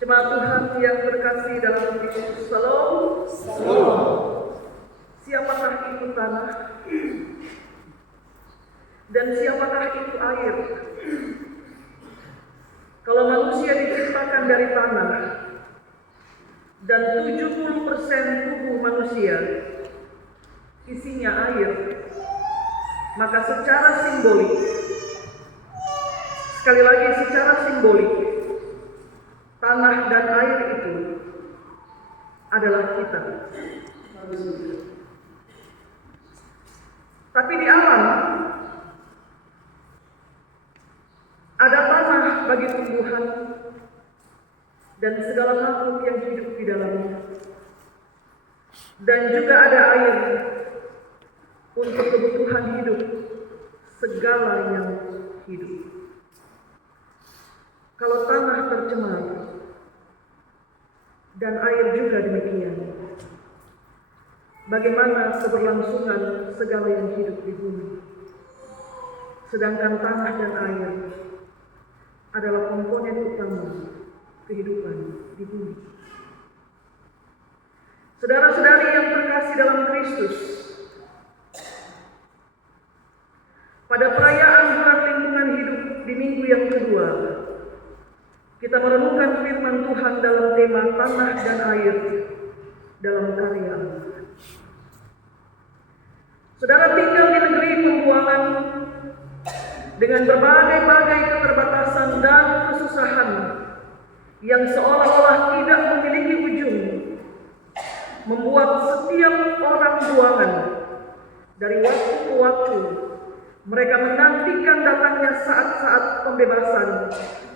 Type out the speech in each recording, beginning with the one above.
Jemaat Tuhan yang terkasih dalam Kristus, Salam. Siapakah itu tanah? Dan siapakah itu air? Kalau manusia diciptakan dari tanah, dan 70% tubuh manusia isinya air, maka secara simbolik, sekali lagi secara simbolik, tanah dan air itu adalah kita. Tapi di alam ada tanah bagi tumbuhan dan segala makhluk yang hidup di dalamnya. Dan juga ada air untuk kebutuhan hidup segala yang hidup. Kalau tanah tercemar dan air juga demikian, bagaimana keberlangsungan segala yang hidup di bumi? Sedangkan tanah dan air adalah komponen utama kehidupan di bumi. Saudara-saudari yang terkasih dalam Kristus, pada perayaan Bulan Lingkungan Hidup di minggu yang kedua, kita merenungkan firman Tuhan dalam tema tanah dan air dalam karya Allah. Saudara tinggal di negeri pembuangan dengan berbagai-bagai keterbatasan dan kesusahan yang seolah-olah tidak memiliki ujung, membuat setiap orang buangan dari waktu ke waktu mereka menantikan datangnya saat-saat pembebasan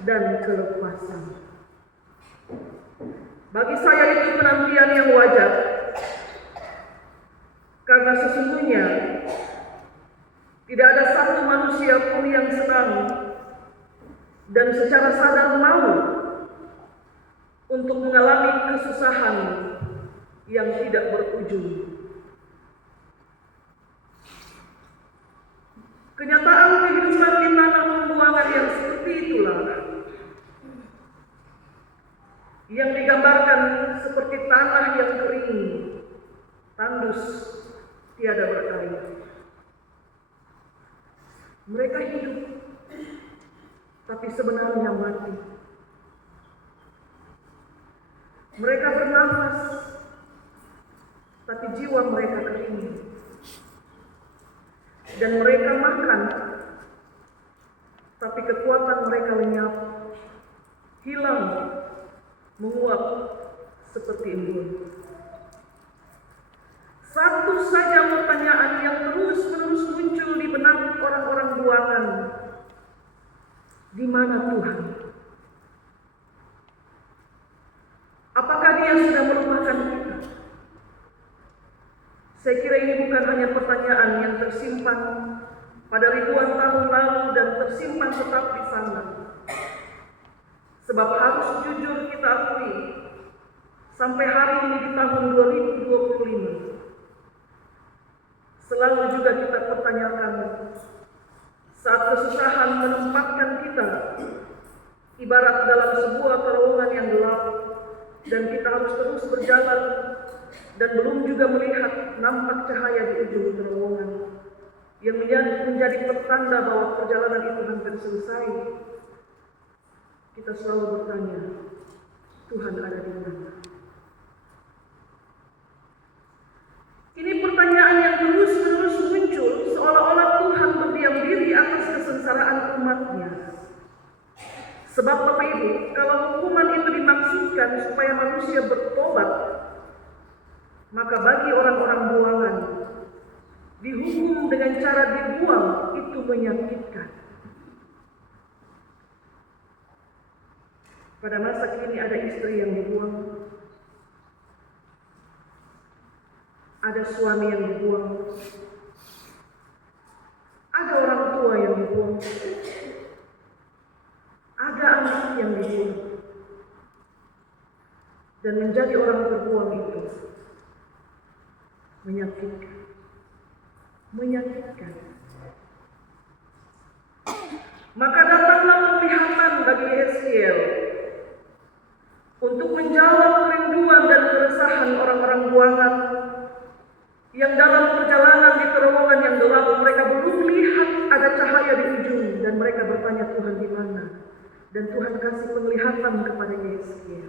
dan kelepasan. Bagi saya itu penantian yang wajar, karena sesungguhnya tidak ada satu manusia pun yang senang dan secara sadar mau untuk mengalami kesusahan yang tidak berujung. Kenyataan kehidupan di tanah pembuangan yang seperti itulah yang digambarkan seperti tanah yang kering, tandus, tiada berair. Mereka hidup, tapi sebenarnya mati. Mereka bernafas, tapi jiwa mereka kering. Dan mereka makan, tapi kekuatan mereka lenyap, hilang, menguap seperti embun. Satu saja pertanyaan yang terus-menerus muncul di benak orang-orang buangan. Di mana Tuhan? Apakah Dia sudah melupakan kita? Saya kira ini bukan hanya pertanyaan yang tersimpan pada ribuan tahun lalu dan tersimpan tetap di sana. Sebab harus jujur kita akui, sampai hari ini di tahun 2025, selalu juga kita pertanyakan saat kesusahan menempatkan kita ibarat dalam sebuah terowongan yang gelap dan kita harus terus berjalan dan belum juga melihat nampak cahaya di ujung terowongan yang menjadi pertanda bahwa perjalanan itu hampir selesai. Kita selalu bertanya, Tuhan ada di mana? Ini pertanyaan yang terus-menerus muncul seolah-olah Tuhan berdiam diri atas kesengsaraan umat-Nya. Sebab Bapak Ibu, kalau hukuman itu dimaksudkan supaya manusia bertobat, maka bagi orang-orang buangan, dihukum dengan cara dibuang itu menyakitkan. Pada masa kini ada istri yang dibuang, ada suami yang dibuang, ada orang tua yang dibuang, ada anak yang dibuang. Dan menjadi orang terbuang itu menyakitkan. Menyakitkan. Maka datanglah penglihatan bagi Yeskiel bertanya Tuhan di mana. Dan Tuhan kasih penglihatan kepada Yeskiel.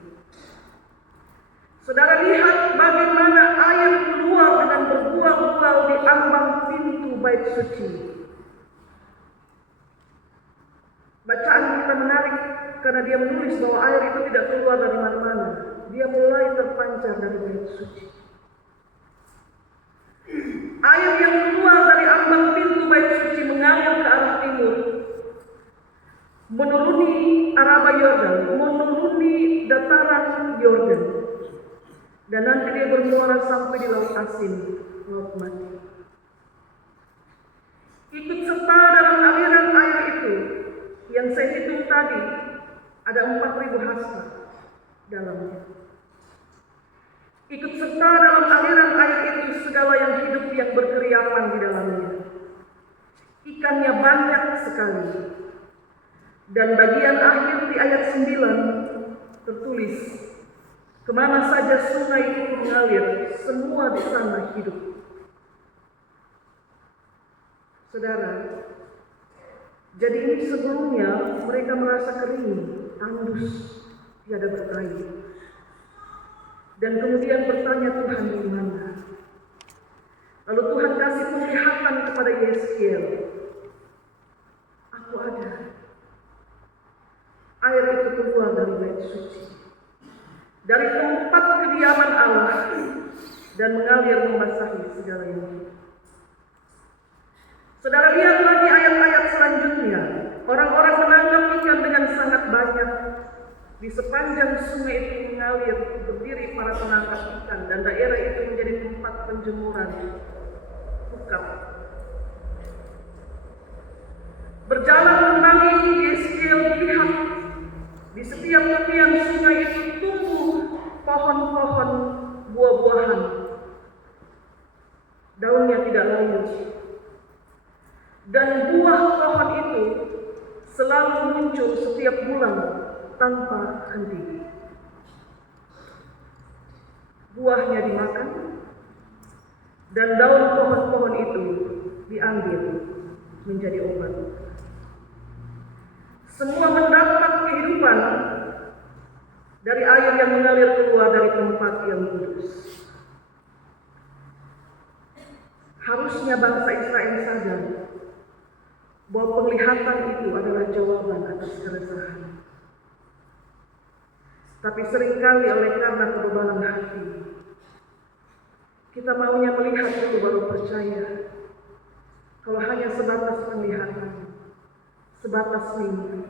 Saudara lihat bagaimana air keluar dengan berbual-bual di ambang pintu bait suci. Bacaan kita menarik karena dia menulis bahwa air itu tidak keluar dari mana-mana. Dia mulai terpancar dari bait suci. Air yang keluar dari ambang pintu bait suci mengalir ke arah timur, menuruni Araba Yordan, menuruni dataran Yordan, dan nanti dia bermuara sampai di Laut Asin, Laut Mati. Ikut serta dalam aliran air itu yang saya hitung tadi ada 4.000 hasta dalamnya. Ikut serta dalam aliran air itu segala yang hidup yang berkeriapan di dalamnya. Ikannya banyak sekali. Dan bagian akhir di ayat 9 tertulis, kemana saja sungai itu mengalir, semua di sana hidup. Saudara, jadi ini sebelumnya mereka merasa kering, tandus, tiada berair. Dan kemudian bertanya Tuhan di mana. Lalu Tuhan kasih penglihatan kepada Yeskiel. Aku ada. Air itu keluar dari bait suci, dari tempat kediaman Allah, dan mengalir membasahi segala yang hidup. Saudara lihat lagi ayat-ayat selanjutnya. Orang-orang menangkap ikan dengan sangat banyak. Di sepanjang sungai itu mengalir berdiri para penangkap ikan, dan daerah itu menjadi tempat penjemuran hukam. Berjalan kembali Yeskiel melihat di setiap tepian sungai itu tumbuh pohon-pohon buah-buahan. Daunnya tidak layu. Dan buah pohon itu selalu muncul setiap bulan tanpa henti. Buahnya dimakan dan daun pohon-pohon itu diambil menjadi obat. Semua mendapat kehidupan dari air yang mengalir keluar dari tempat yang kudus. Harusnya bangsa Israel sadar bahwa penglihatan itu adalah jawaban atas keresahan. Tapi seringkali oleh karena kebebalan hati, kita maunya melihat itu baru percaya. Kalau hanya sebatas penglihatan, sebatas mimpi,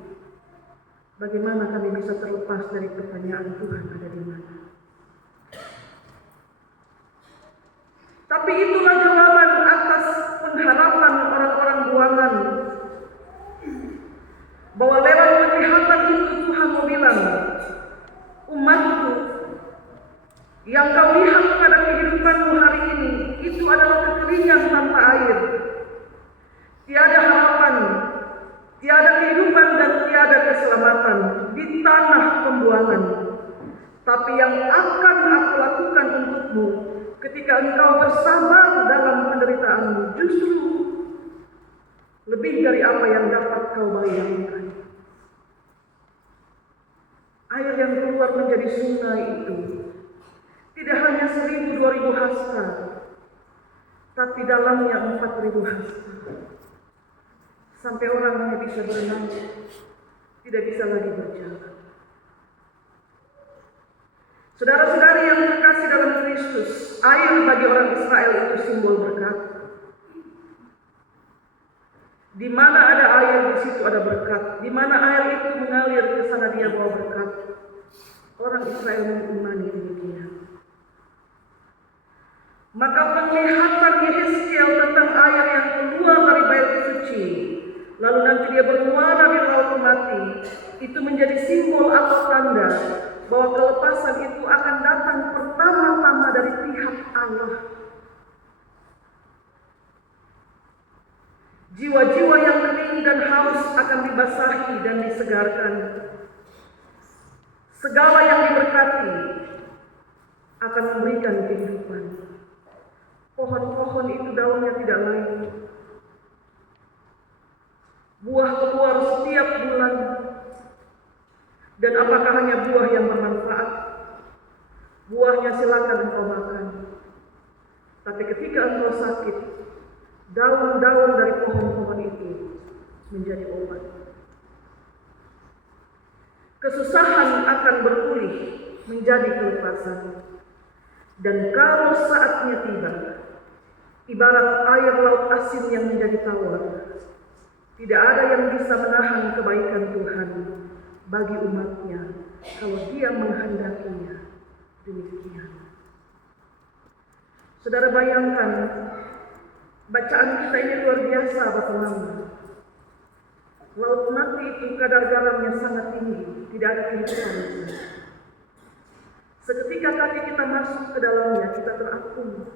bagaimana kami bisa terlepas dari pertanyaan Tuhan ada di mana? Tapi itulah jawaban atas pengharapan orang-orang buangan, bahwa lewat penglihatan itu Tuhan mau bilang, umatku, yang kau lihat pada kehidupanmu hari ini, itu adalah kekeringan tanpa air. Tiada harapan, tiada kehidupan dan tiada keselamatan di tanah pembuangan. Tapi yang akan aku lakukan untukmu ketika engkau bersabar dalam penderitaanmu, justru lebih dari apa yang dapat kau bayangkan. Air yang keluar menjadi sungai itu tidak hanya 1.000-2.000 hasta, tapi dalamnya 4.000 hasta. Sampai orang hanya bisa berenang, tidak bisa lagi berjalan. Saudara-saudari yang terkasih dalam Kristus, air bagi orang Israel itu simbol berkat. Di mana ada air, di situ ada berkat. Di mana air itu mengalir ke sana, dia bawa berkat. Orang Israel mengimani demikian. Maka penglihatan Yeskiel tentang air yang keluar dari bait suci, lalu nanti dia bermuara di Laut Mati, itu menjadi simbol atau tanda bahwa kelepasan itu akan datang pertama-tama dari pihak Allah. Jiwa-jiwa yang kering dan haus akan dibasahi dan disegarkan. Segala yang diberkati akan memberikan kehidupan. Pohon-pohon itu daunnya tidak layu. buah keluar setiap bulan. Dan apakah hanya buah yang bermanfaat? Buahnya silakan engkau makan. Tapi ketika engkau sakit, daun-daun dari pohon-pohon itu menjadi obat. Kesusahan akan berpulih menjadi kelepasan. Dan kalau saatnya tiba, ibarat air laut asin yang menjadi tawar, tidak ada yang bisa menahan kebaikan Tuhan bagi umatnya kalau Dia menghendakinya demikian. Saudara bayangkan, bacaan kita ini luar biasa Bapak Mama. Laut mati itu kadar garamnya sangat tinggi, tidak ada kehidupan. Seketika kaki kita masuk ke dalamnya, kita terapung.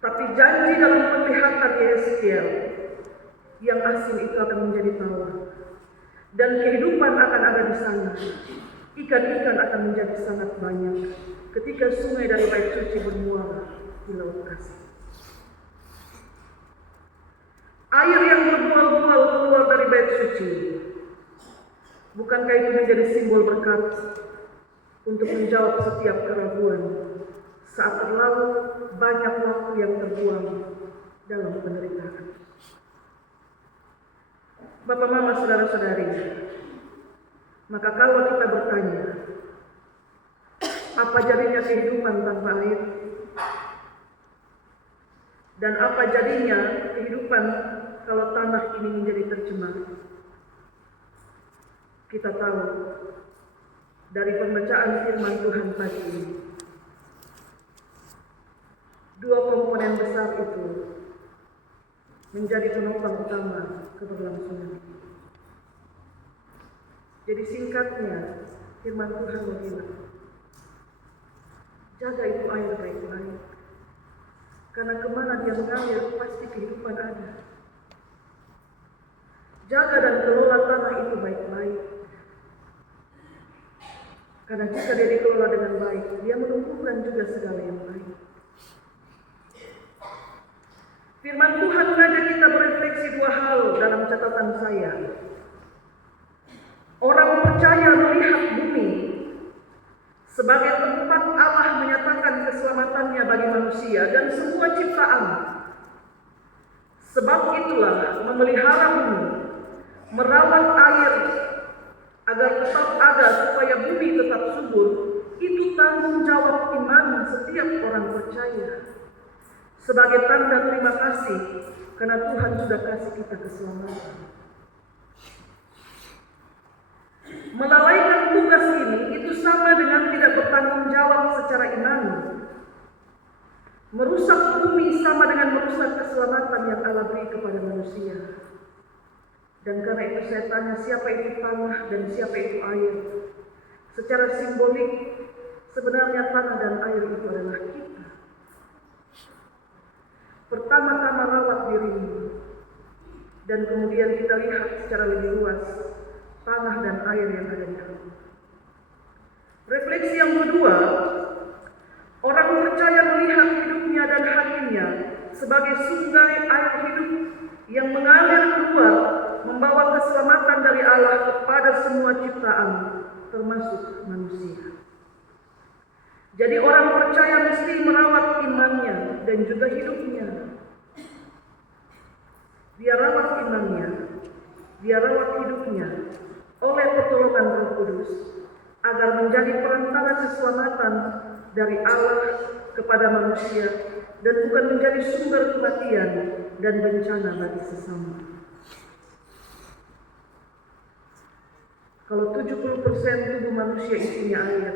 Tapi janji dalam penglihatan Yeskiel, yang asin itu akan menjadi tawar. Dan kehidupan akan ada di sana. Ikan-ikan akan menjadi sangat banyak ketika sungai dari Bait Suci bermuara di laut asin. Air yang berbual-bual keluar dari Bait Suci, bukankah itu menjadi simbol berkat untuk menjawab setiap keraguan saat terlalu banyak waktu yang terbuang dalam penderitaan? Bapak, Mama, saudara-saudari, maka kalau kita bertanya, apa jadinya kehidupan tanpa air? Dan apa jadinya kehidupan kalau tanah ini menjadi tercemar? Kita tahu dari pembacaan firman Tuhan pagi ini, dua komponen besar itu menjadi penopang utama keberlangsungan. Jadi singkatnya, firman Tuhan berkata, jaga itu air baik-baik. Karena kemana dia mengalir, pasti kehidupan ada. Jaga dan kelola tanah itu baik-baik. Karena jika dia dikelola dengan baik, dia menumbuhkan juga segala yang baik. Firman Tuhan mengajak kita berefleksi dua hal dalam catatan saya. Orang percaya melihat bumi sebagai tempat Allah menyatakan keselamatannya bagi manusia dan semua ciptaan. Sebab itulah memelihara bumi, merawat air agar tetap ada supaya bumi tetap subur, itu tanggung jawab iman setiap orang percaya. Sebagai tanda terima kasih karena Tuhan sudah kasih kita keselamatan. Melalaikan tugas ini itu sama dengan tidak bertanggung jawab secara iman. Merusak bumi sama dengan merusak keselamatan yang Allah beri kepada manusia. Dan karena itu saya tanya, siapa itu tanah dan siapa itu air? Secara simbolik, sebenarnya tanah dan air itu adalah kita. Pertama-tama rawat dirimu, dan kemudian kita lihat secara lebih luas tanah dan air yang ada di dalam. Refleksi yang kedua, orang percaya melihat hidupnya dan hatinya sebagai sungai air hidup yang mengalir keluar, membawa keselamatan dari Allah kepada semua ciptaan, termasuk manusia. Jadi orang percaya mesti merawat imannya dan juga hidupnya. Dia rawat imannya, dia rawat hidupnya oleh pertolongan Roh Kudus agar menjadi perantara keselamatan dari Allah kepada manusia dan bukan menjadi sumber kematian dan bencana bagi sesama. Kalau 70% tubuh manusia isinya air,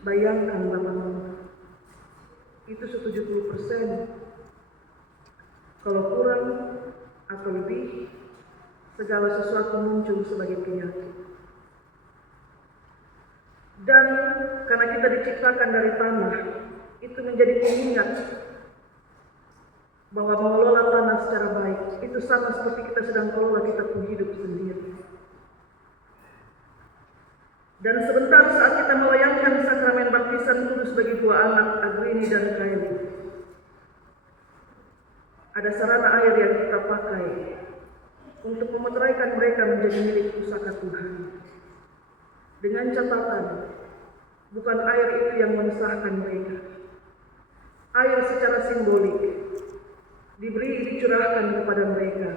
bayangkan Bapak-Bapak, itu 70%. Kalau kurang atau lebih, segala sesuatu muncul sebagai penyakit. Dan karena kita diciptakan dari tanah, itu menjadi pengingat bahwa mengelola tanah secara baik itu sama seperti kita sedang kelola kita pun hidup sendiri. Dan sebentar saat kita melayangkan sakramen baptisan kudus bagi dua anak, Adrini dan Kylie, ada sarana air yang kita pakai untuk memeteraikan mereka menjadi milik pusaka Tuhan. Dengan catatan, bukan air itu yang mensahkan mereka. Air secara simbolik dicurahkan kepada mereka,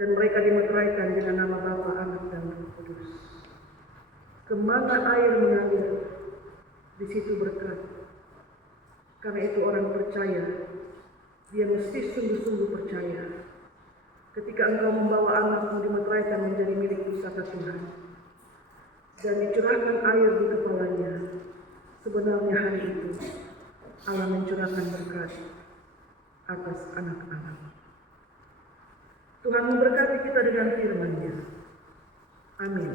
dan mereka dimeteraikan dengan nama Bapa, Anak, dan Roh Kudus. Kemana air mengalir, di situ berkat. Karena itu orang percaya, dia mesti sungguh-sungguh percaya. Ketika engkau membawa anakmu dimeteraikan menjadi milik pusaka Tuhan, dan dicurahkan air di kepalanya, sebenarnya hari itu Allah mencurahkan berkat atas anak-anak. Tuhan memberkati kita dengan firman-Nya. Amin.